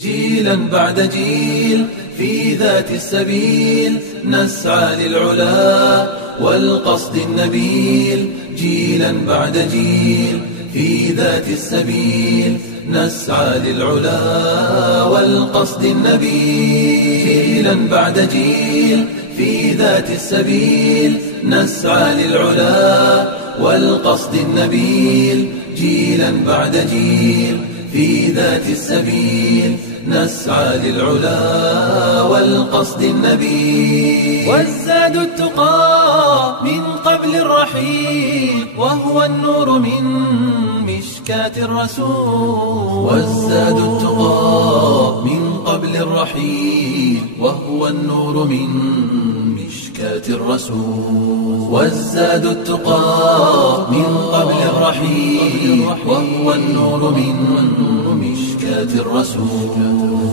جيلا بعد جيل في ذات السبيل نسعى للعلا والقصد النبيل. جيلا بعد جيل في ذات السبيل نسعى للعلا والقصد النبيل. جيلا بعد جيل في ذات السبيل نسعى للعلا والقصد النبيل. جيلا بعد جيل في ذات السبيل نسعى للعلا والقصد النبيل. والزاد التقى من قبل الرحيل وهو النور من مشكاة الرسول. والزاد التقى من قبل الرحيل وهو النور من مشكاة الرسول. والزاد التقى من قبل الرحيل وهو النور من مشكاة الرسول.